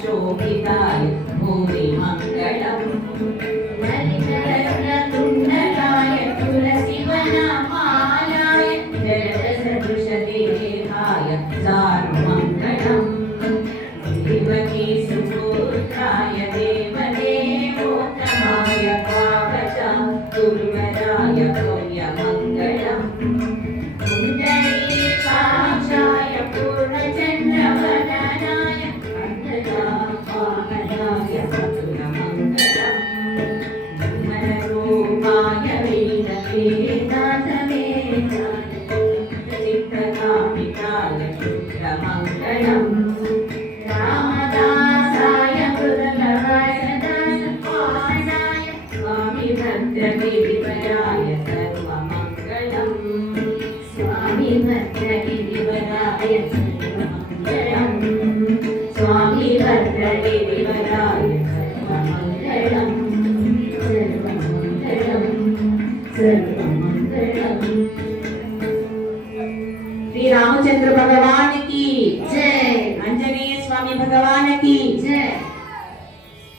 शोभिताय भूरि मङ्गलम् नलिनरत्नकुण्डलाय तुलसीवनमालाय जलसदृशदेहाय सार्वमङ्गलम् देवकी सुपुत्राय देवदेवोत्तमाय पावचा गुरुवराय भव्यमङ्गलम् कुण्डलीकाक्षाय पूर्णचन्द्रवदनाय वाहनाय चतुरमङ्गलम् मनरूपाय वेदवेदान्तवेदाय चित्तकामिताय शुक्रमङ्गलम् रामदासाय मृदङ्गराय दासपाणाय स्वामी भद्रगिरिवराय सर्वमङ्गलम् स्वामी भद्रगिरिवराय सर्वमङ्गलम् स्वामी भद्रगिरिवराय सर्वमङ्गलम् सर्वमङ्गलम् सर्वमङ्गलम्। श्री रामचंद्र भगवान की जय। आंजनेय स्वामी भगवान की जय।